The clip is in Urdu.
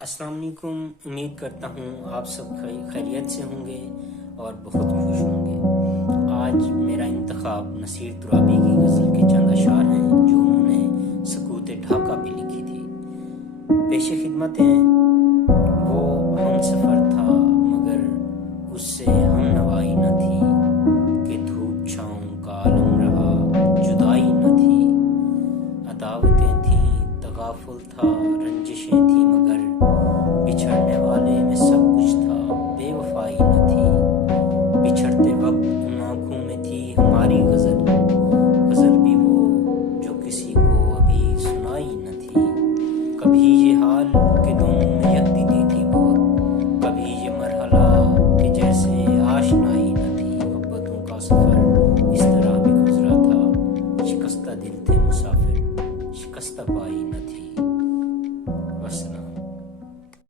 السلام علیکم، امید کرتا ہوں آپ سب خیریت سے ہوں گے اور بہت خوش ہوں گے۔ آج میرا انتخاب نصیر ترابی کی غزل کے چند اشعار ہیں جو انہوں نے سکوت ڈھاکہ پہ لکھی تھی۔ پیش خدمت ہیں، وہ ہم سفر تھا مگر اس سے